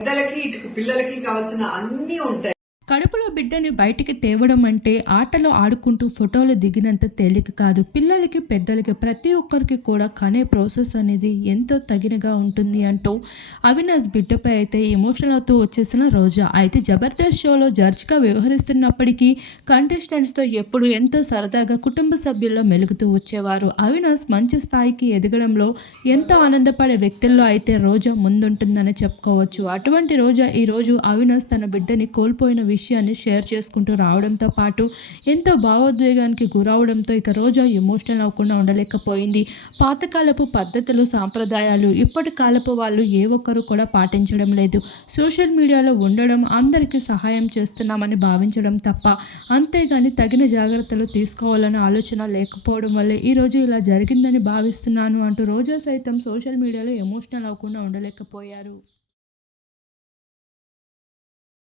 పెద్దలకి ఇటు పిల్లలకి కావాల్సిన అన్ని ఉంటాయి. కడుపులో బిడ్డని బయటికి తేవడం అంటే ఆటలో ఆడుకుంటూ ఫోటోలు దిగినంత తేలిక కాదు. పిల్లలకి పెద్దలకి ప్రతి ఒక్కరికి కూడా కనే ప్రాసెస్ అనేది ఎంతో తగినగా ఉంటుంది అంటూ అవినాష్ బిడ్డపై అయితే ఎమోషనల్ అవుతూ వచ్చేసిన రోజా. అయితే జబర్దస్త్ షోలో జడ్జ్గా వ్యవహరిస్తున్నప్పటికీ కంటెస్టెంట్స్తో ఎప్పుడు ఎంతో సరదాగా కుటుంబ సభ్యుల్లో మెలుగుతూ వచ్చేవారు. అవినాష్ మంచి స్థాయికి ఎదగడంలో ఎంతో ఆనందపడే వ్యక్తుల్లో అయితే రోజా ముందుంటుందని చెప్పుకోవచ్చు. అటువంటి రోజా ఈరోజు అవినాష్ తన బిడ్డని కోల్పోయిన విషయం విషయాన్ని షేర్ చేసుకుంటూ రావడంతో పాటు ఎంతో భావోద్వేగానికి గురవడంతో ఇక రోజా ఎమోషనల్ అవ్వకుండా ఉండలేకపోయింది. పాతకాలపు పద్ధతులు సాంప్రదాయాలు ఇప్పటి కాలపు వాళ్ళు ఏ ఒక్కరు కూడా పాటించడం లేదు. సోషల్ మీడియాలో ఉండడం అందరికీ సహాయం చేస్తున్నామని భావించడం తప్ప అంతేగాని తగిన జాగ్రత్తలు తీసుకోవాలనే ఆలోచన లేకపోవడం వల్లే ఈరోజు ఇలా జరిగిందని భావిస్తున్నాను అంటూ రోజా సైతం సోషల్ మీడియాలో ఎమోషనల్ అవ్వకుండా ఉండలేకపోయారు.